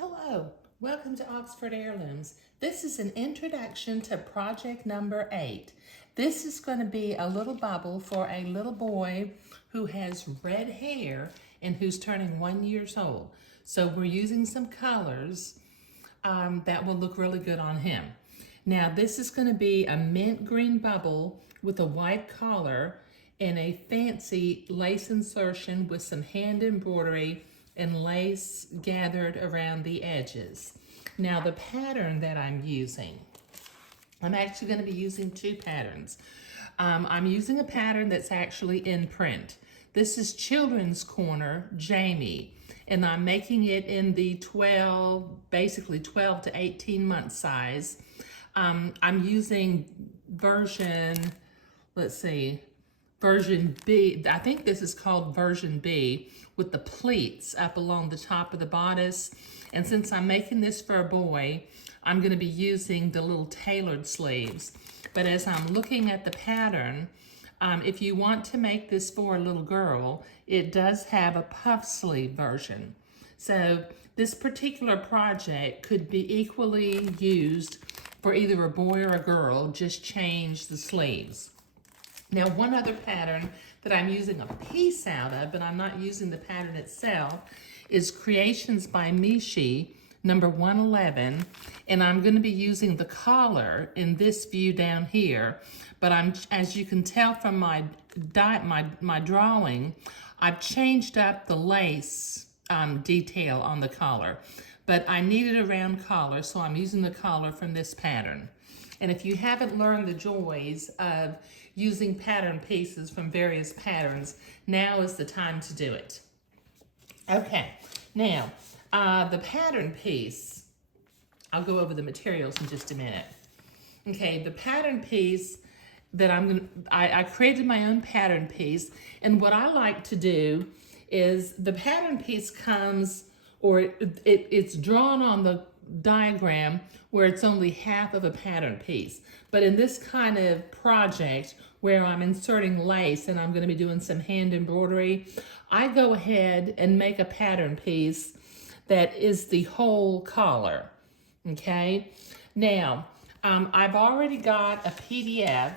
Hello, welcome to Oxford Heirlooms. This is an introduction to project number 8. This is going to be a little bubble for a little boy who has red hair and who's turning 1 year old. So we're using some colors that will look really good on him. Now this is going to be a mint green bubble with a white collar and a fancy lace insertion with some hand embroidery and lace gathered around the edges. Now the pattern that I'm using, I'm actually going to be using two patterns. I'm using a pattern that's actually in print. This is Children's Corner Jamie, and I'm making it in the basically 12 to 18 month size. I'm using version B. I think this is called version B, with the pleats up along the top of the bodice. And since I'm making this for a boy, I'm going to be using the little tailored sleeves. But as I'm looking at the pattern, if you want to make this for a little girl, it does have a puff sleeve version. So this particular project could be equally used for either a boy or a girl, just change the sleeves. Now, one other pattern that I'm using a piece out of, but I'm not using the pattern itself, is Creations by Mishi, number 111, and I'm going to be using the collar in this view down here. But as you can tell from my drawing, I've changed up the lace detail on the collar. But I needed a round collar, so I'm using the collar from this pattern. And if you haven't learned the joys of using pattern pieces from various patterns, now is the time to do it. Okay, now the pattern piece, I'll go over the materials in just a minute. Okay, the pattern piece that I created my own pattern piece, and what I like to do is the pattern piece comes, or it's drawn on the diagram where it's only half of a pattern piece. But in this kind of project where I'm inserting lace and I'm going to be doing some hand embroidery, I go ahead and make a pattern piece that is the whole collar. Okay, now I've already got a PDF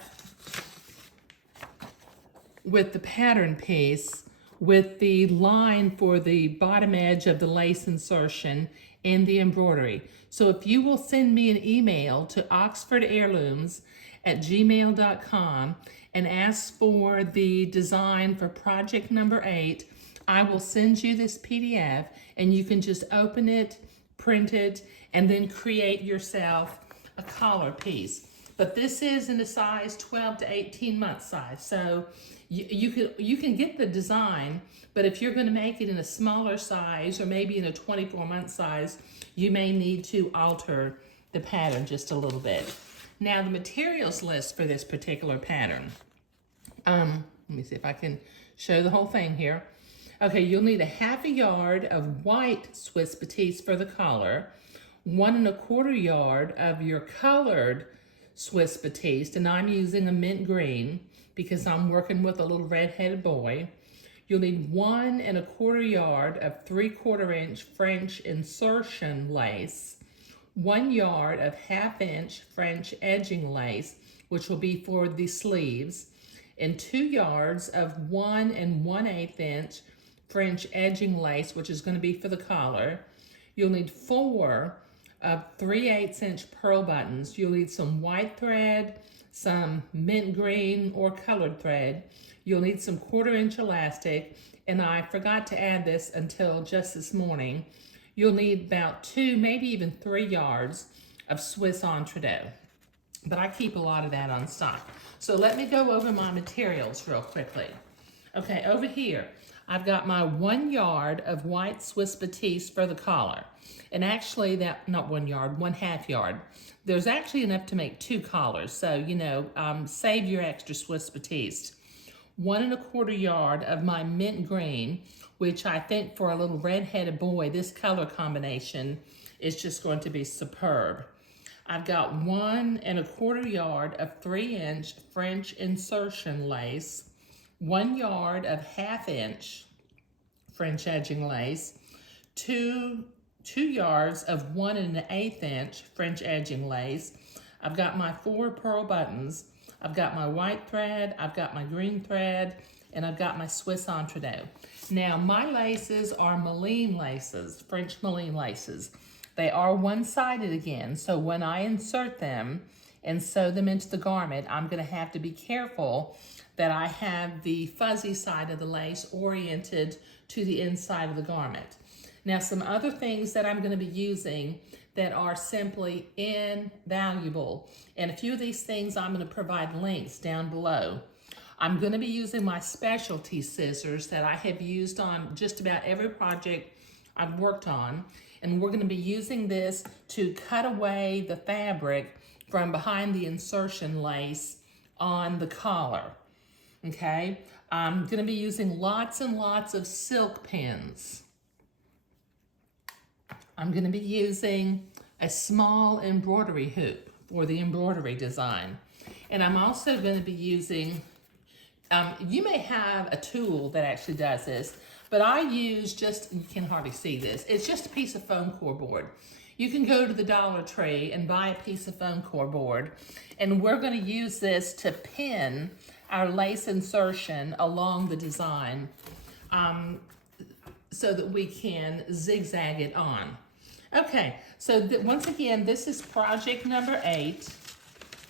with the pattern piece with the line for the bottom edge of the lace insertion and the embroidery. So if you will send me an email to oxfordheirlooms@gmail.com and ask for the design for project number 8, I will send you this PDF and you can just open it, print it, and then create yourself a collar piece. But this is in a size 12 to 18 month size. So you can get the design, but if you're going to make it in a smaller size or maybe in a 24 month size, you may need to alter the pattern just a little bit. Now the materials list for this particular pattern. Let me see if I can show the whole thing here. Okay, you'll need a ½ yard of white Swiss batiste for the collar, 1 1/4 yard of your colored Swiss batiste, and I'm using a mint green because I'm working with a little red-headed boy. You'll need 1 1/4 yard of 3/4 inch French insertion lace, 1 yard of 1/2 inch French edging lace, which will be for the sleeves, and 2 yards of 1 1/8 inch French edging lace, which is going to be for the collar. You'll need 4 of 3/8 inch pearl buttons. You'll need some white thread, some mint green or colored thread. You'll need some 1/4 inch elastic, and I forgot to add this until just this morning. You'll need about 2, maybe even 3 yards of Swiss entree. But I keep a lot of that on stock. So let me go over my materials real quickly. Okay, over here, I've got my 1 yard of white Swiss batiste for the collar. And actually not 1 yard, 1/2 yard. There's actually enough to make 2 collars. So, save your extra Swiss batiste. 1 1/4 yard of my mint green, which I think for a little red-headed boy, this color combination is just going to be superb. I've got 1 1/4 yard of 3 inch French insertion lace, 1 yard of 1/2 inch French edging lace, 2 2 yards of 1 1/8 inch French edging lace. I've got my 4 pearl buttons. I've got my white thread, I've got my green thread, and I've got my Swiss Entredot. Now, my laces are Malines laces, French Malines laces. They are one-sided again, so when I insert them and sew them into the garment, I'm gonna have to be careful that I have the fuzzy side of the lace oriented to the inside of the garment. Now, some other things that I'm gonna be using that are simply invaluable, and a few of these things I'm gonna provide links down below. I'm gonna be using my specialty scissors that I have used on just about every project I've worked on, and we're gonna be using this to cut away the fabric from behind the insertion lace on the collar, okay? I'm gonna be using lots and lots of silk pins. I'm gonna be using a small embroidery hoop for the embroidery design. And I'm also gonna be using, you may have a tool that actually does this, but I use just, you can hardly see this, it's just a piece of foam core board. You can go to the Dollar Tree and buy a piece of foam core board, and we're gonna use this to pin our lace insertion along the design so that we can zigzag it on. Okay, so once again, this is project number 8.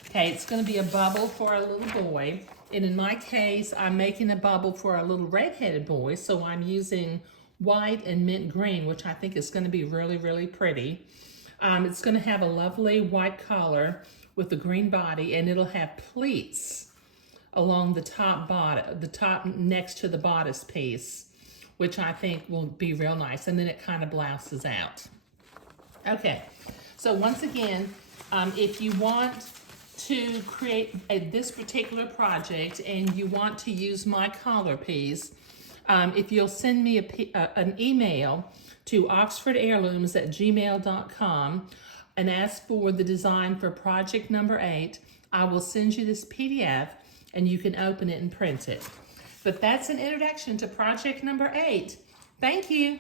Okay, it's gonna be a bubble for a little boy. And in my case, I'm making a bubble for a little red-headed boy, so I'm using white and mint green, which I think is gonna be really, really pretty. It's gonna have a lovely white collar with the green body, and it'll have pleats along the top next to the bodice piece, which I think will be real nice. And then it kind of blouses out. Okay, so once again, if you want to create this particular project and you want to use my collar piece, if you'll send me an email to oxfordheirlooms@gmail.com and ask for the design for project number 8, I will send you this PDF and you can open it and print it. But that's an introduction to project number 8. Thank you.